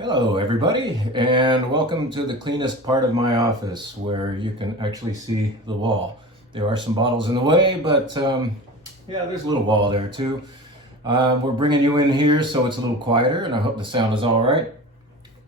Hello, everybody, and welcome to the cleanest part of my office where you can actually see the wall. There are some bottles in the way, but yeah, there's a little wall there too. We're bringing you in here so it's a little quieter, and I hope the sound is all right.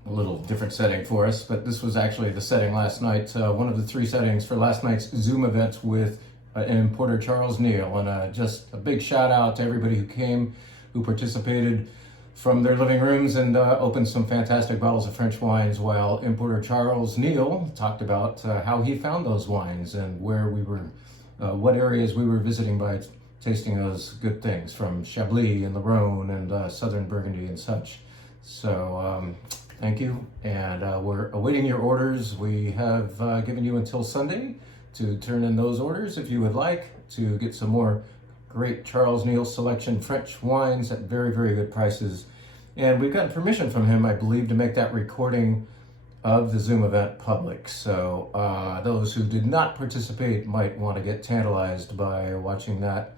A little different setting for us, but this was actually the setting last night, one of the three settings for last night's Zoom event with importer Charles Neal. And just a big shout out to everybody who came, who participated from their living rooms and opened some fantastic bottles of French wines while importer Charles Neal talked about how he found those wines and where we were, what areas we were visiting by tasting those good things from Chablis and the Rhone and southern Burgundy and such. So thank you, and we're awaiting your orders. We have given you until Sunday to turn in those orders if you would like to get some more great Charles Neal selection French wines at very, very good prices. And we've gotten permission from him, I believe, to make that recording of the Zoom event public. So those who did not participate might want to get tantalized by watching that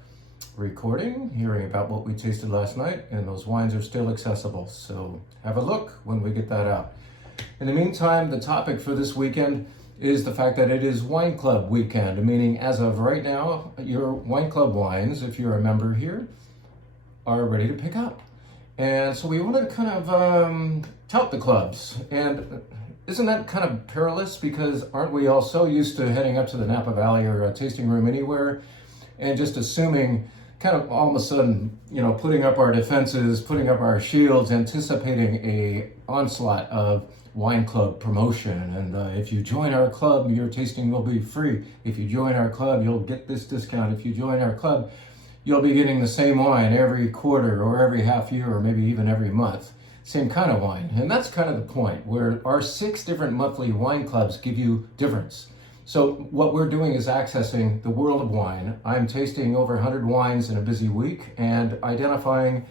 recording, hearing about what we tasted last night, and those wines are still accessible. So have a look when we get that out. In the meantime, the topic for this weekend is the fact that it is Wine Club weekend, meaning as of right now, your Wine Club wines, if you're a member here, are ready to pick up. And so we wanted to kind of tout the clubs. And isn't that kind of perilous? Because aren't we all so used to heading up to the Napa Valley or a tasting room anywhere and just assuming, kind of all of a sudden, putting up our defenses, putting up our shields, anticipating a onslaught of Wine Club promotion, and if you join our club, your tasting will be free. If you join our club, you'll get this discount. If you join our club, you'll be getting the same wine every quarter or every half year or maybe even every month. Same kind of wine. And that's kind of the point, where our 6 different monthly wine clubs give you difference. So what we're doing is accessing the world of wine. I'm tasting over 100 wines in a busy week and identifying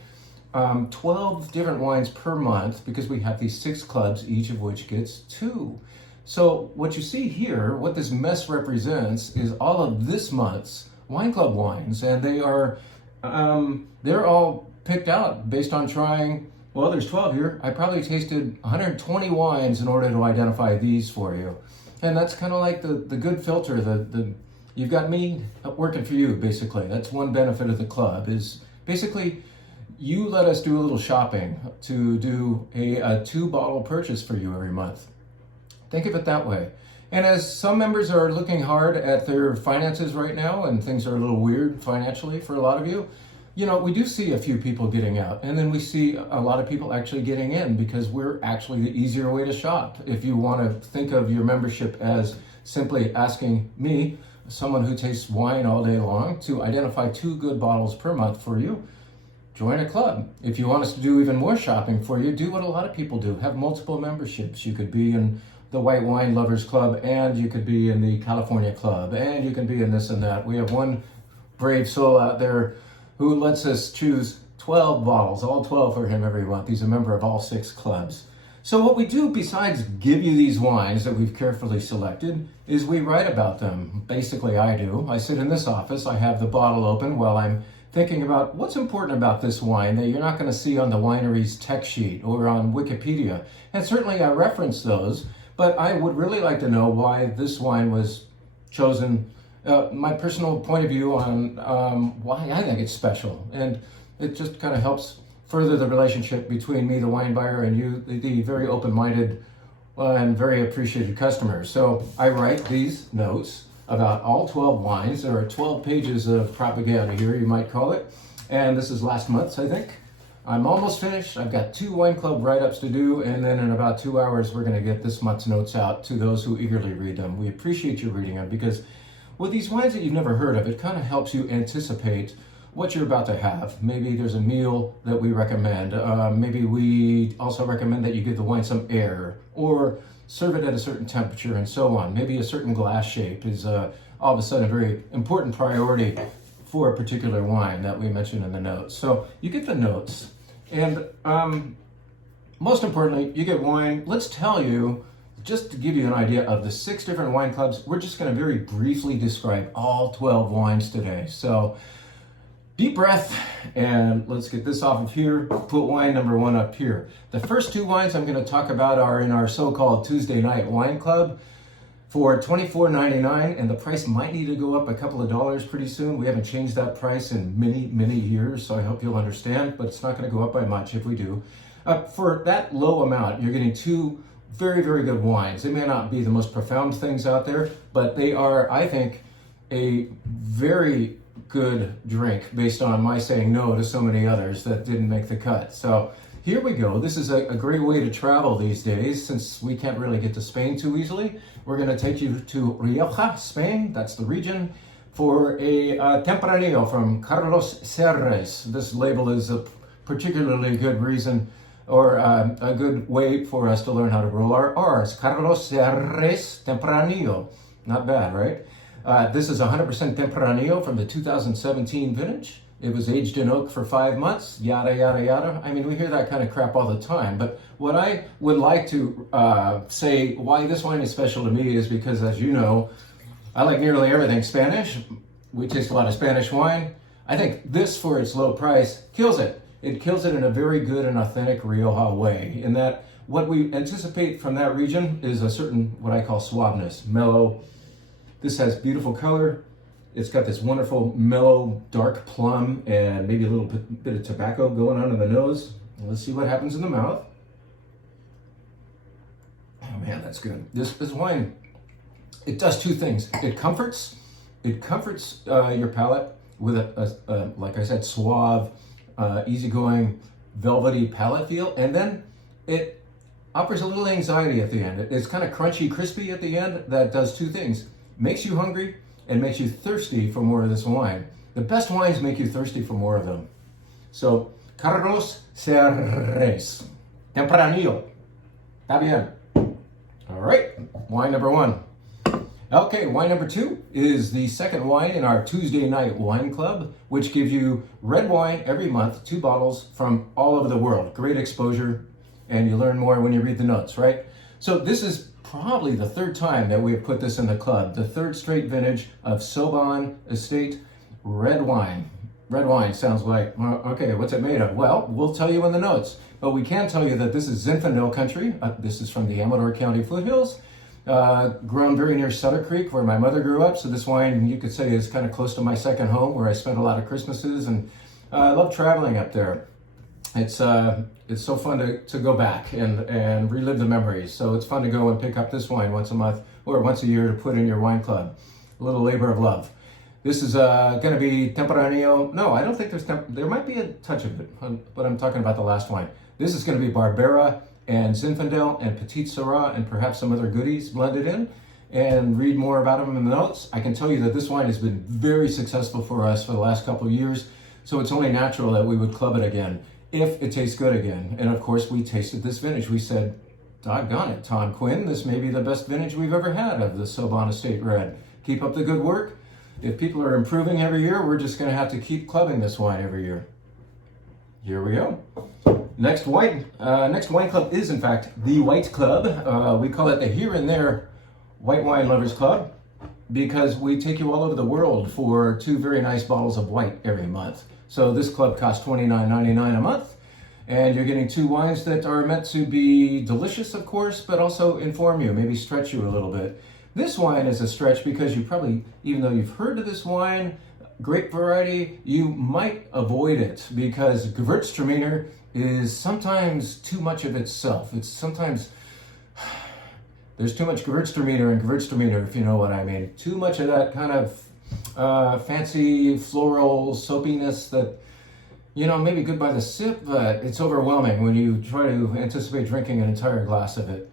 12 different wines per month, because we have these 6 clubs, each of which gets 2. So what you see here, what this mess represents, is all of this month's Wine Club wines, and they are they're all picked out based on trying. Well, there's 12 here. I probably tasted 120 wines in order to identify these for you, and that's kind of like the good filter. The you've got me working for you, basically. That's one benefit of the club, is basically you let us do a little shopping to do a 2-bottle purchase for you every month. Think of it that way. And as some members are looking hard at their finances right now, and things are a little weird financially for a lot of you, we do see a few people getting out, and then we see a lot of people actually getting in, because we're actually the easier way to shop. If you want to think of your membership as simply asking me, someone who tastes wine all day long, to identify 2 good bottles per month for you, join a club. If you want us to do even more shopping for you, do what a lot of people do. Have multiple memberships. You could be in the White Wine Lovers Club, and you could be in the California Club, and you can be in this and that. We have one brave soul out there who lets us choose 12 bottles, all 12 for him every month. He's a member of all 6 clubs. So what we do, besides give you these wines that we've carefully selected, is we write about them. Basically, I do. I sit in this office, I have the bottle open while I'm thinking about what's important about this wine that you're not going to see on the winery's tech sheet or on Wikipedia. And certainly I reference those, but I would really like to know why this wine was chosen, my personal point of view on why I think it's special. And it just kind of helps further the relationship between me, the wine buyer, and you, the very open-minded and very appreciated customer. So I write these notes about all 12 wines. There are 12 pages of propaganda here, you might call it. And this is last month's, I think. I'm almost finished. I've got 2 Wine Club write-ups to do, and then in about 2 hours, we're going to get this month's notes out to those who eagerly read them. We appreciate you reading them, because with these wines that you've never heard of, it kind of helps you anticipate what you're about to have. Maybe there's a meal that we recommend. Maybe we also recommend that you give the wine some air, or serve it at a certain temperature, and so on. Maybe a certain glass shape is all of a sudden a very important priority for a particular wine that we mentioned in the notes. So you get the notes, and most importantly, you get wine. Let's tell you, just to give you an idea of the 6 different wine clubs, we're just going to very briefly describe all 12 wines today. So Deep breath, and let's get this off of here. Put wine number one up here. The first two wines I'm going to talk about are in our so-called Tuesday night wine club for $24.99, and the price might need to go up a couple of dollars pretty soon. We haven't changed that price in many years, so I hope you'll understand, but it's not going to go up by much if we do. For that low amount, you're getting two very good wines. They may not be the most profound things out there, but they are, I think, a very good drink based on my saying no to so many others that didn't make the cut. So here we go. This is a great way to travel these days since we can't really get to Spain too easily. We're going to take you to Rioja, Spain. That's the region, for a Tempranillo from Carlos Serres. This label is a particularly good reason or a good way for us to learn how to roll our R's. Carlos Serres Tempranillo. Not bad, right? This is 100% Tempranillo from the 2017 vintage. It was aged in oak for 5 months, yada, yada, yada. I mean, we hear that kind of crap all the time. But what I would like to say why this wine is special to me is because, as you know, I like nearly everything Spanish. We taste a lot of Spanish wine. I think this, for its low price, kills it. It kills it in a very good and authentic Rioja way, in that what we anticipate from that region is a certain, what I call suaveness, mellow. This has beautiful color. It's got this wonderful, mellow, dark plum and maybe a little bit of tobacco going on in the nose. Let's see what happens in the mouth. Oh man, that's good. This wine, it does two things. It comforts your palate with a like I said, suave, easygoing, velvety palate feel, and then it offers a little anxiety at the end. It's kind of crunchy, crispy at the end. That does two things. Makes you hungry and makes you thirsty for more of this wine. The best wines make you thirsty for more of them. So, Carlos Serres Tempranillo. Está bien. All right, wine number one. Okay, wine number two is the second wine in our Tuesday night wine club, which gives you red wine every month, 2 bottles from all over the world. Great exposure, and you learn more when you read the notes, right? So this is probably the third time that we have put this in the club, the third straight vintage of Soban Estate red wine. Red wine sounds like, well, okay, what's it made of? Well, we'll tell you in the notes, but we can tell you that this is Zinfandel country. This is from the Amador County foothills, grown very near Sutter Creek, where my mother grew up. So this wine, you could say, is kind of close to my second home, where I spent a lot of Christmases, and I love traveling up there. It's so fun to go back and relive the memories. So it's fun to go and pick up this wine once a month or once a year to put in your wine club. A little labor of love. This is going to be Tempranillo. No, I don't think there might be a touch of it, but I'm talking about the last wine. This is going to be Barbera and Zinfandel and Petit Syrah and perhaps some other goodies blended in. And read more about them in the notes. I can tell you that this wine has been very successful for us for the last couple of years. So it's only natural that we would club it again, if it tastes good again. And of course, we tasted this vintage. We said, doggone it, Tom Quinn, this may be the best vintage we've ever had of the Soban Estate Red. Keep up the good work. If people are improving every year, we're just going to have to keep clubbing this wine every year. Here we go. Next wine club is, in fact, the White Club. We call it the Here and There White Wine Lovers Club because we take you all over the world for 2 very nice bottles of white every month. So this club costs $29.99 a month, and you're getting 2 wines that are meant to be delicious, of course, but also inform you, maybe stretch you a little bit. This wine is a stretch because you probably, even though you've heard of this wine, great variety, you might avoid it because Gewürztraminer is sometimes too much of itself. It's sometimes, there's too much Gewürztraminer and Gewürztraminer, if you know what I mean. Too much of that kind of fancy floral soapiness that, you know, maybe good by the sip, but it's overwhelming when you try to anticipate drinking an entire glass of it.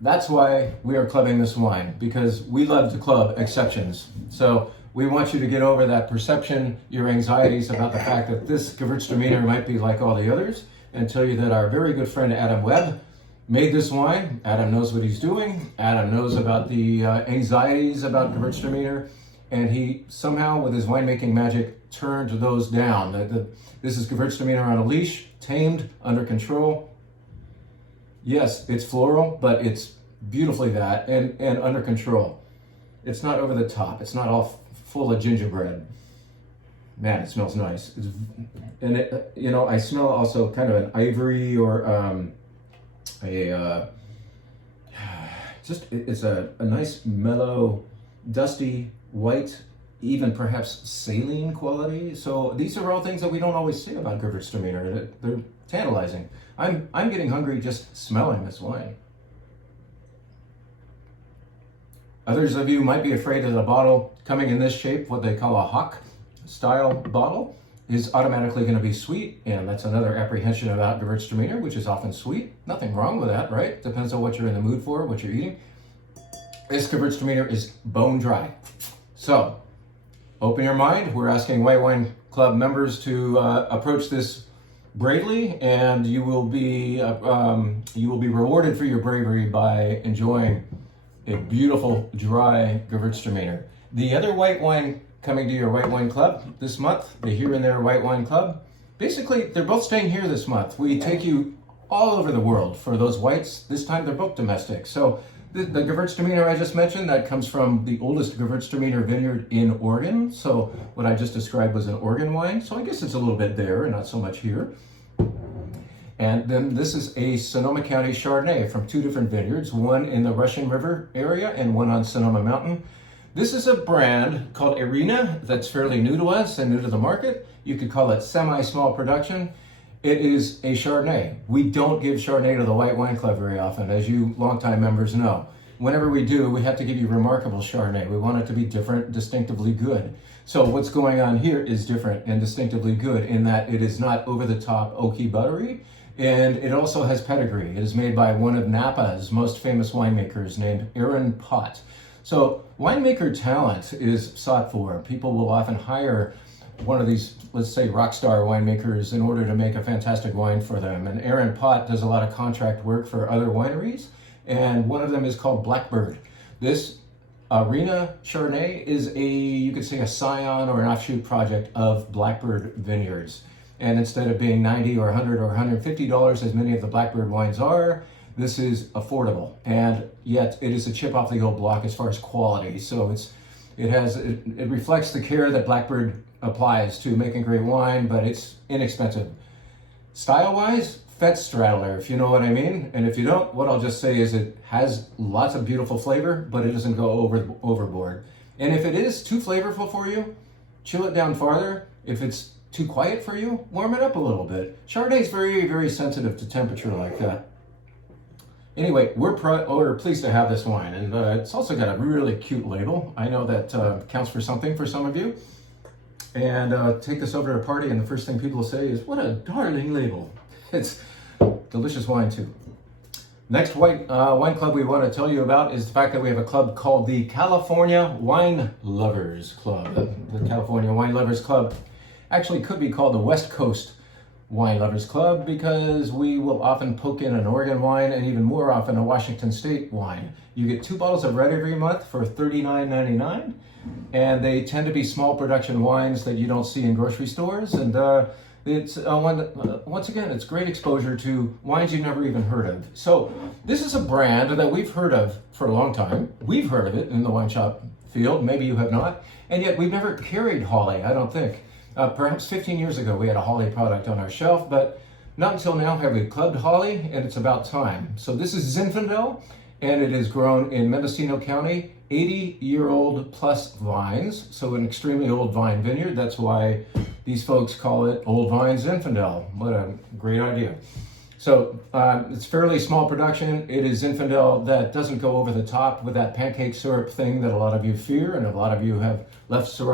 That's why we are clubbing this wine, because we love to club exceptions. So we want you to get over that perception, your anxieties about the fact that this Gewürztraminer might be like all the others, and tell you that our very good friend Adam Webb made this wine. Adam knows what he's doing. Adam knows about the anxieties about Gewürztraminer, and he somehow, with his winemaking magic, turned those down. This is Gewürztraminer on a leash, tamed, under control. Yes, it's floral, but it's beautifully that and under control. It's not over the top. It's not all full of gingerbread. Man, it smells nice. And it, you know, I smell also kind of an ivory or a it's a nice mellow, dusty white, even perhaps saline quality. So these are all things that we don't always say about Gewürztraminer. They're tantalizing. I'm getting hungry just smelling this wine. Others of you might be afraid that a bottle coming in this shape, what they call a Hock style bottle, is automatically going to be sweet, and that's another apprehension about Gewürztraminer, which is often sweet. Nothing wrong with that, right? Depends on what you're in the mood for, what you're eating. This Gewürztraminer is bone dry. So, open your mind. We're asking White Wine Club members to approach this bravely, and you will be rewarded for your bravery by enjoying a beautiful dry Gewürztraminer. The other white wine coming to your White Wine Club this month, the Here and There White Wine Club, basically they're both staying here this month. We take you all over the world for those whites. This time they're both domestic. So the Gewürztraminer I just mentioned, that comes from the oldest Gewürztraminer vineyard in Oregon. So what I just described was an Oregon wine. So I guess it's a little bit there and not so much here. And then this is a Sonoma County Chardonnay from two different vineyards, one in the Russian River area and one on Sonoma Mountain. This is a brand called Arena that's fairly new to us and new to the market. You could call it semi-small production. It is a Chardonnay. We don't give Chardonnay to the White Wine Club very often, as you longtime members know. Whenever we do, we have to give you remarkable Chardonnay. We want it to be different, distinctively good. So what's going on here is different and distinctively good in that it is not over-the-top oaky buttery, and it also has pedigree. It is made by one of Napa's most famous winemakers named Aaron Pott. So winemaker talent is sought for. People will often hire one of these, let's say, rock star winemakers in order to make a fantastic wine for them. And Aaron Pott does a lot of contract work for other wineries, and one of them is called Blackbird. This Arena Chardonnay is you could say, a scion or an offshoot project of Blackbird Vineyards. And instead of being $90 or $100 or $150, as many of the Blackbird wines are, this is affordable. And yet it is a chip off the old block as far as quality. So it reflects the care that Blackbird applies to making great wine, but it's inexpensive. Style-wise, fence straddler, if you know what I mean. And if you don't, what I'll just say is it has lots of beautiful flavor, but it doesn't go overboard. And if it is too flavorful for you, chill it down farther. If it's too quiet for you, warm it up a little bit. Chardonnay is very, very sensitive to temperature like that. Anyway, we're pleased to have this wine, and it's also got a really cute label. I know that counts for something for some of you. And take this over to a party, and the first thing people will say is, "What a darling label." It's delicious wine too. Next wine club we want to tell you about is the fact that we have a club called the California Wine Lovers Club. The California Wine Lovers Club actually could be called the West Coast Wine Lovers Club, because we will often poke in an Oregon wine and even more often a Washington State wine. You get 2 bottles of red every month for $39.99, and they tend to be small production wines that you don't see in grocery stores. And it's once again, it's great exposure to wines you've never even heard of. So this is a brand that we've heard of for a long time. We've heard of it in the wine shop field. Maybe you have not, and yet we've never carried Holly, I don't think. Perhaps 15 years ago, we had a Holly product on our shelf, but not until now have we clubbed Holly, and it's about time. So this is Zinfandel, and it is grown in Mendocino County, 80-year-old plus vines, so an extremely old vine vineyard. That's why these folks call it Old Vine Zinfandel. What a great idea. So it's fairly small production. It is Zinfandel that doesn't go over the top with that pancake syrup thing that a lot of you fear, and a lot of you have left you've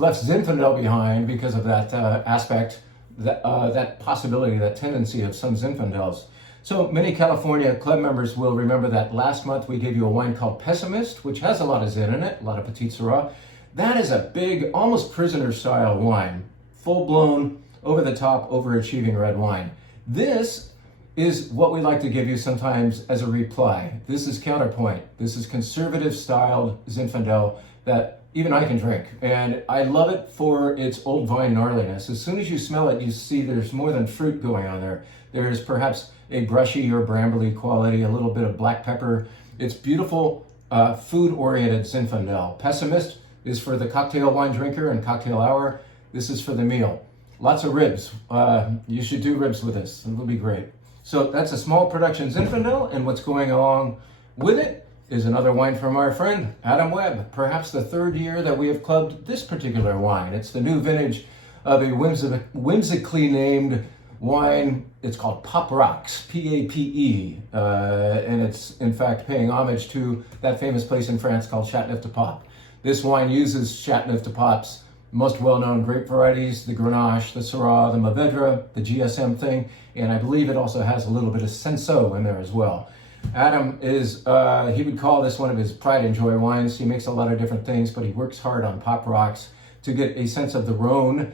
left Zinfandel behind because of that aspect, that possibility, that tendency of some Zinfandels. So many California club members will remember that last month we gave you a wine called Pessimist, which has a lot of Zin in it, a lot of Petit Syrah. That is a big, almost prisoner-style wine, full-blown, over-the-top, overachieving red wine. This is what we like to give you sometimes as a reply. This is Counterpoint. This is conservative-styled Zinfandel that even I can drink, and I love it for its old vine gnarliness. As soon as you smell it, you see there's more than fruit going on there. There's perhaps a brushy or brambly quality, a little bit of black pepper. It's beautiful, food-oriented Zinfandel. Pessimist, is for the cocktail wine drinker and cocktail hour. This is for the meal. Lots of ribs. You should do ribs with this. It'll be great. So that's a small production Zinfandel, and what's going along with it is another wine from our friend Adam Webb. Perhaps the third year that we have clubbed this particular wine. It's the new vintage of a whimsically named wine. It's called Pop Rocks, P-A-P-E, and it's in fact paying homage to that famous place in France called Châteauneuf-du-Pape. This wine uses Châteauneuf-du-Pape's most well-known grape varieties, the Grenache, the Syrah, the Mourvedre, the GSM thing, and I believe it also has a little bit of Cinsault in there as well. Adam is, he would call this one of his pride and joy wines. He makes a lot of different things, but he works hard on Pop Rocks to get a sense of the Rhone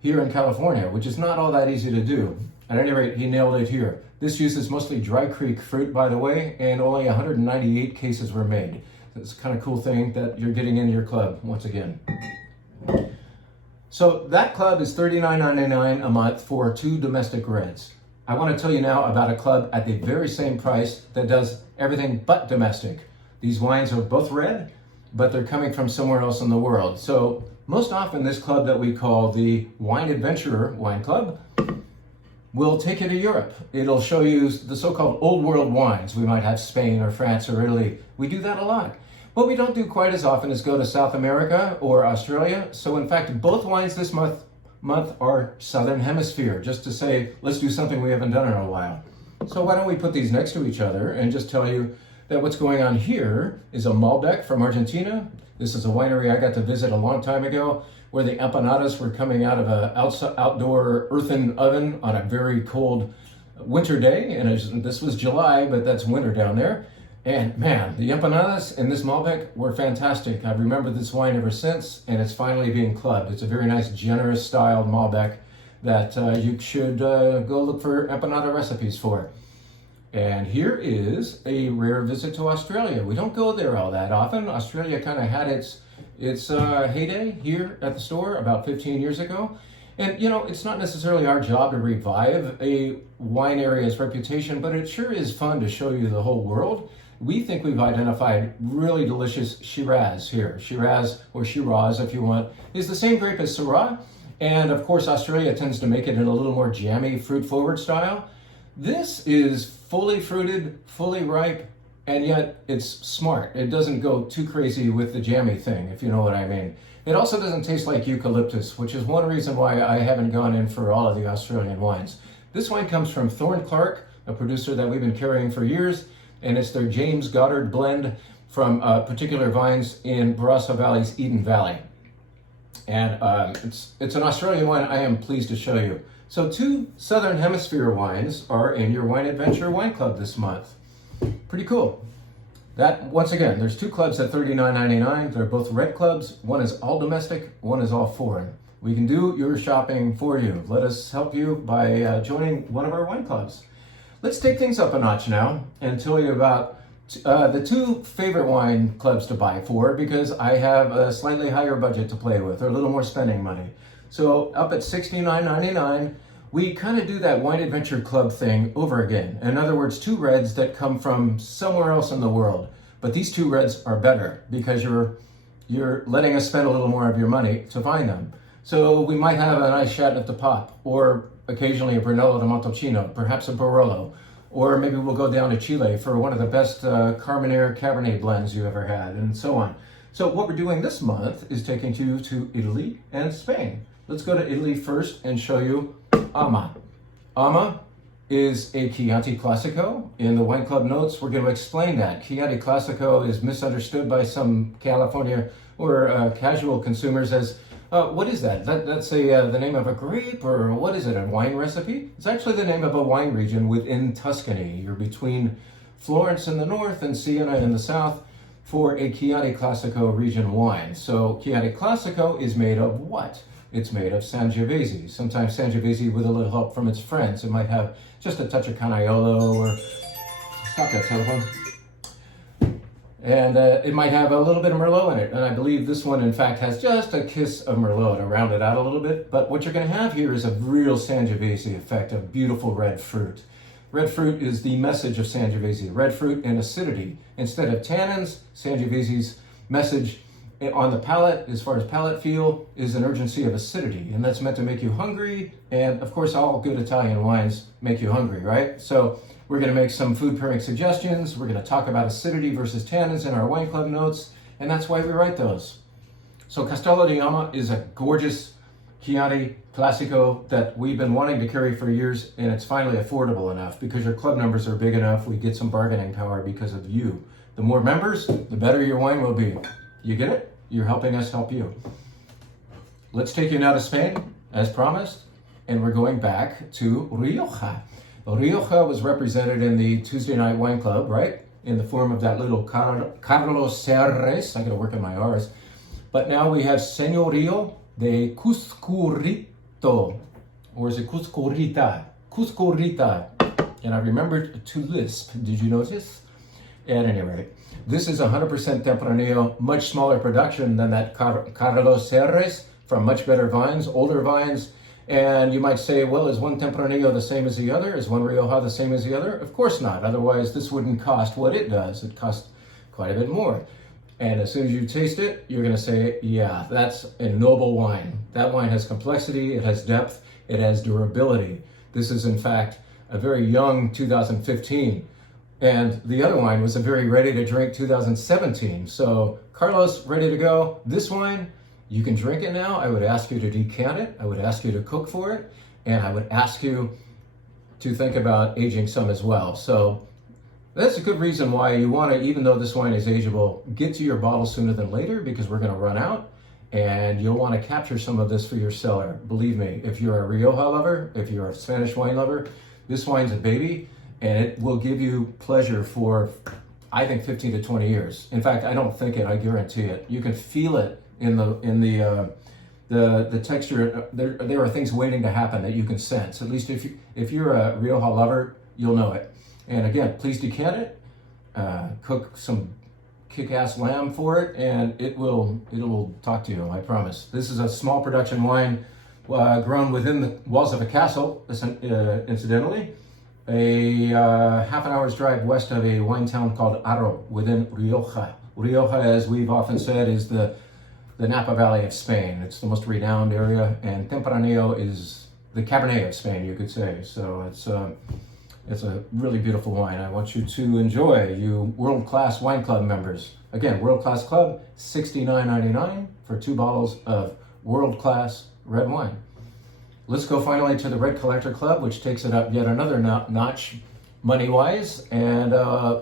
here in California, which is not all that easy to do. At any rate, he nailed it here. This uses mostly dry creek fruit, by the way, and only 198 cases were made. It's a kind of cool thing that you're getting in your club once again. So that club is $39.99 a month for 2 domestic reds. I want to tell you now about a club at the very same price that does everything but domestic. These wines are both red, but they're coming from somewhere else in the world. So most often this club that we call the Wine Adventurer Wine Club will take you to Europe. It'll show you the so-called old world wines. We might have Spain or France or Italy. We do that a lot. What we don't do quite as often is go to South America or Australia. So in fact, both wines this month are Southern Hemisphere, just to say, let's do something we haven't done in a while. So why don't we put these next to each other and just tell you that what's going on here is a Malbec from Argentina. This is a winery I got to visit a long time ago where the empanadas were coming out of an outdoor earthen oven on a very cold winter day. And this was July, but that's winter down there. And man, the empanadas in this Malbec were fantastic. I've remembered this wine ever since, and it's finally being clubbed. It's a very nice, generous styled Malbec that you should go look for empanada recipes for. And here is a rare visit to Australia. We don't go there all that often. Australia kind of had its heyday here at the store about 15 years ago. And you know, it's not necessarily our job to revive a wine area's reputation, but it sure is fun to show you the whole world. We think we've identified really delicious Shiraz here. Shiraz, or Shiraz if you want, is the same grape as Syrah. And of course, Australia tends to make it in a little more jammy, fruit-forward style. This is fully fruited, fully ripe, and yet it's smart. It doesn't go too crazy with the jammy thing, if you know what I mean. It also doesn't taste like eucalyptus, which is one reason why I haven't gone in for all of the Australian wines. This wine comes from Thorne Clark, a producer that we've been carrying for years, and it's their James Goddard blend from particular vines in Barossa Valley's Eden Valley. And it's an Australian wine I am pleased to show you. So 2 Southern Hemisphere wines are in your Wine Adventure Wine Club this month. Pretty cool. That, once again, there's 2 clubs at $39.99. They're both red clubs. One is all domestic, one is all foreign. We can do your shopping for you. Let us help you by joining one of our wine clubs. Let's take things up a notch now and tell you about the 2 favorite wine clubs to buy for, because I have a slightly higher budget to play with, or a little more spending money. So up at $69.99, we kind of do that Wine Adventure Club thing over again. In other words, 2 reds that come from somewhere else in the world. But these 2 reds are better because you're letting us spend a little more of your money to find them. So we might have a nice Châteauneuf-du-Pape, or occasionally a Brunello di Montalcino, perhaps a Barolo, or maybe we'll go down to Chile for one of the best Carmenere Cabernet blends you ever had, and so on. So what we're doing this month is taking you to Italy and Spain. Let's go to Italy first and show you Ama. Ama is a Chianti Classico. In the Wine Club notes, we're going to explain that. Chianti Classico is misunderstood by some California or casual consumers as what is that? That's the name of a grape, or what is it, a wine recipe? It's actually the name of a wine region within Tuscany. You're between Florence in the north and Siena in the south for a Chianti Classico region wine. So Chianti Classico is made of what? It's made of Sangiovese. Sometimes Sangiovese with a little help from its friends. It might have just a touch of Canaiolo, or stop that telephone. And it might have a little bit of Merlot in it. And I believe this one, in fact, has just a kiss of Merlot to round it out a little bit. But what you're going to have here is a real Sangiovese effect of beautiful red fruit. Red fruit is the message of Sangiovese. Red fruit and acidity. Instead of tannins, Sangiovese's message on the palate, as far as palate feel, is an urgency of acidity, and that's meant to make you hungry. And of course, all good Italian wines make you hungry, right? So we're going to make some food pairing suggestions. We're going to talk about acidity versus tannins in our wine club notes, and that's why we write those. So Castello di Ama is a gorgeous Chianti Classico that we've been wanting to carry for years, and it's finally affordable enough because your club numbers are big enough. We get some bargaining power because of you. The more members, the better your wine will be. You get it? You're helping us help you. Let's take you now to Spain, as promised, and we're going back to Rioja. Rioja was represented in the Tuesday Night Wine Club, right? In the form of that little Carlos Serres. I gotta work on my R's. But now we have Señorío de Cuscurrito, or is it Cuscurrita? Cuscurrita. And I remembered to lisp. Did you notice? At any rate, this is 100% Tempranillo, much smaller production than that Carlos Serres, from much better vines, older vines. And you might say, well, is one Tempranillo the same as the other? Is one Rioja the same as the other? Of course not. Otherwise, this wouldn't cost what it does. It costs quite a bit more. And as soon as you taste it, you're going to say, yeah, that's a noble wine. That wine has complexity, it has depth, it has durability. This is, in fact, a very young 2015. And the other wine was a very ready-to-drink 2017. So, Carlos, ready to go. This wine, you can drink it now. I would ask you to decant it. I would ask you to cook for it. And I would ask you to think about aging some as well. So, that's a good reason why you want to, even though this wine is ageable, get to your bottle sooner than later, because we're going to run out. And you'll want to capture some of this for your cellar. Believe me, if you're a Rioja lover, if you're a Spanish wine lover, this wine's a baby. And it will give you pleasure for, I think, 15 to 20 years. In fact, I don't think it, I guarantee it. You can feel it in the texture. There are things waiting to happen that you can sense. At least if you're a Rioja lover, you'll know it. And again, please decant it, cook some kick-ass lamb for it, and it will talk to you, I promise. This is a small production wine grown within the walls of a castle, incidentally. A half an hour's drive west of a wine town called Haro within Rioja. Rioja, as we've often said, is the Napa Valley of Spain. It's the most renowned area, and Tempranillo is the Cabernet of Spain, you could say. So it's a really beautiful wine. I want you to enjoy, you world-class wine club members. Again, world-class club, $69.99 for 2 bottles of world-class red wine. Let's go finally to the Red Collector Club, which takes it up yet another notch money-wise, and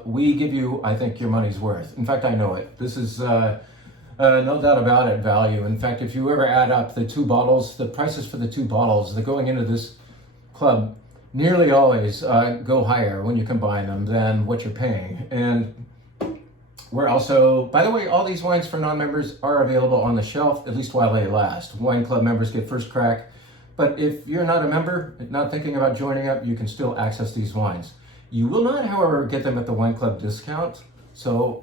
we give you, I think, your money's worth. In fact, I know it. This is no doubt about it, value. In fact, if you ever add up the 2 bottles, the prices for the 2 bottles, they're going into this club nearly always go higher when you combine them than what you're paying. And we're also, by the way, all these wines for non-members are available on the shelf, at least while they last. Wine club members get first crack. But if you're not a member, not thinking about joining up, you can still access these wines. You will not, however, get them at the wine club discount. So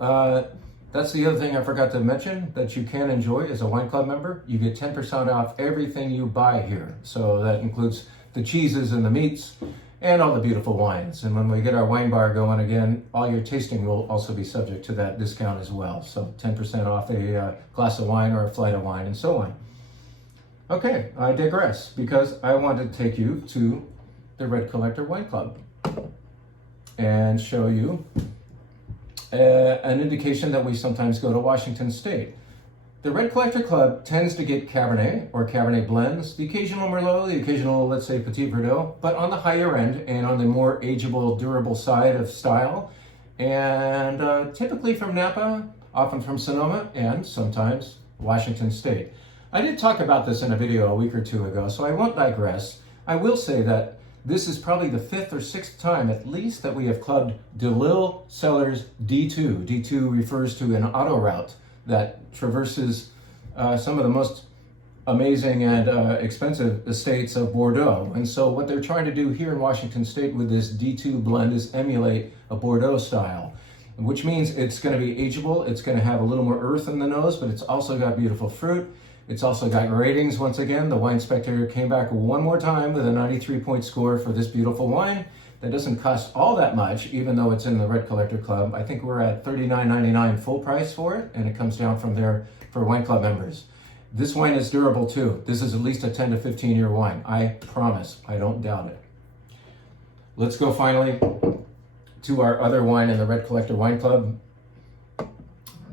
that's the other thing I forgot to mention that you can enjoy as a wine club member. You get 10% off everything you buy here. So that includes the cheeses and the meats and all the beautiful wines. And when we get our wine bar going again, all your tasting will also be subject to that discount as well. So 10% off a glass of wine or a flight of wine and so on. Okay, I digress, because I want to take you to the Red Collector Wine Club and show you an indication that we sometimes go to Washington State. The Red Collector Club tends to get Cabernet or Cabernet blends, the occasional Merlot, the occasional, let's say, Petit Verdot, but on the higher end and on the more ageable, durable side of style, and typically from Napa, often from Sonoma, and sometimes Washington State. I did talk about this in a video a week or 2 ago, so I won't digress. I will say that this is probably the 5th or 6th time, at least, that we have clubbed DeLille Cellars D2. D2 refers to an auto route that traverses some of the most amazing and expensive estates of Bordeaux. And so what they're trying to do here in Washington State with this D2 blend is emulate a Bordeaux style, which means it's going to be ageable, it's going to have a little more earth in the nose, but it's also got beautiful fruit. It's also got ratings. Once again, the wine spectator came back one more time with a 93-point score for this beautiful wine. that doesn't cost all that much, even though it's in the Red Collector Club. I think we're at $39.99 full price for it, and it comes down from there for Wine Club members. This wine is durable too. This is at least a 10 to 15 year wine. I promise. I don't doubt it. Let's go finally to our other wine in the Red Collector Wine Club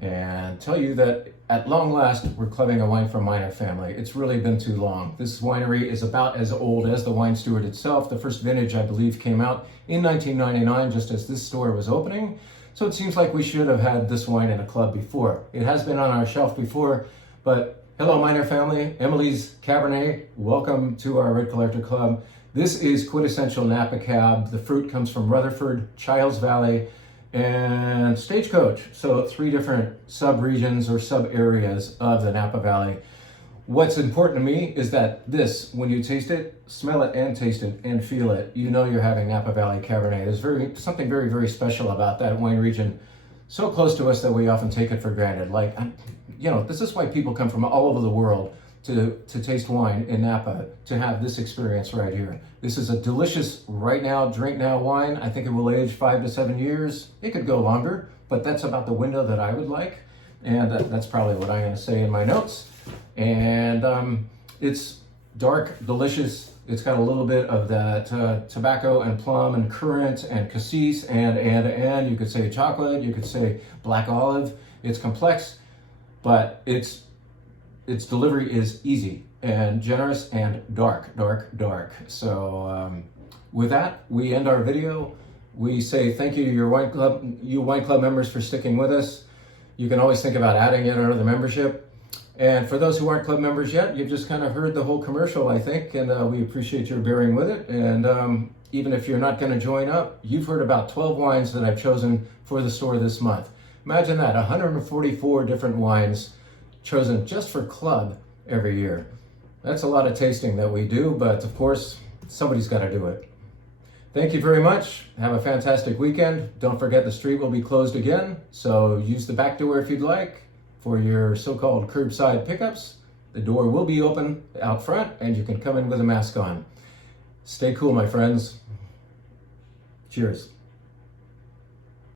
and tell you that at long last, we're clubbing a wine from Miner family. It's really been too long. This winery is about as old as the Wine Steward itself. The first vintage, I believe, came out in 1999, just as this store was opening. So it seems like we should have had this wine in a club before. It has been on our shelf before, but hello, Miner family. Emily's Cabernet, welcome to our Red Collector Club. This is quintessential Napa Cab. The fruit comes from Rutherford, Childs Valley, and Stagecoach. So 3 different sub-regions or sub-areas of the Napa Valley. What's important to me is that this, when you taste it, smell it and taste it and feel it, you know you're having Napa Valley Cabernet. There's something very, very special about that wine region, so close to us that we often take it for granted. Like, this is why people come from all over the world to taste wine in Napa, to have this experience right here. This is a delicious right now, drink now wine. I think it will age 5 to 7 years. It could go longer, but that's about the window that I would like. And that's probably what I'm gonna say in my notes. And it's dark, delicious. It's got a little bit of that tobacco and plum and currant and cassis and you could say chocolate, you could say black olive. It's complex, but its delivery is easy and generous and dark. So with that, we end our video. We say thank you to you Wine Club members for sticking with us. You can always think about adding yet another membership. And for those who aren't club members yet, you've just kind of heard the whole commercial, I think, and we appreciate your bearing with it. And even if you're not going to join up, you've heard about 12 wines that I've chosen for the store this month. Imagine that, 144 different wines chosen just for club every year. That's a lot of tasting that we do, but of course, somebody's got to do it. Thank you very much. Have a fantastic weekend. Don't forget the street will be closed again, so use the back door if you'd like for your so-called curbside pickups. The door will be open out front, and you can come in with a mask on. Stay cool, my friends. Cheers.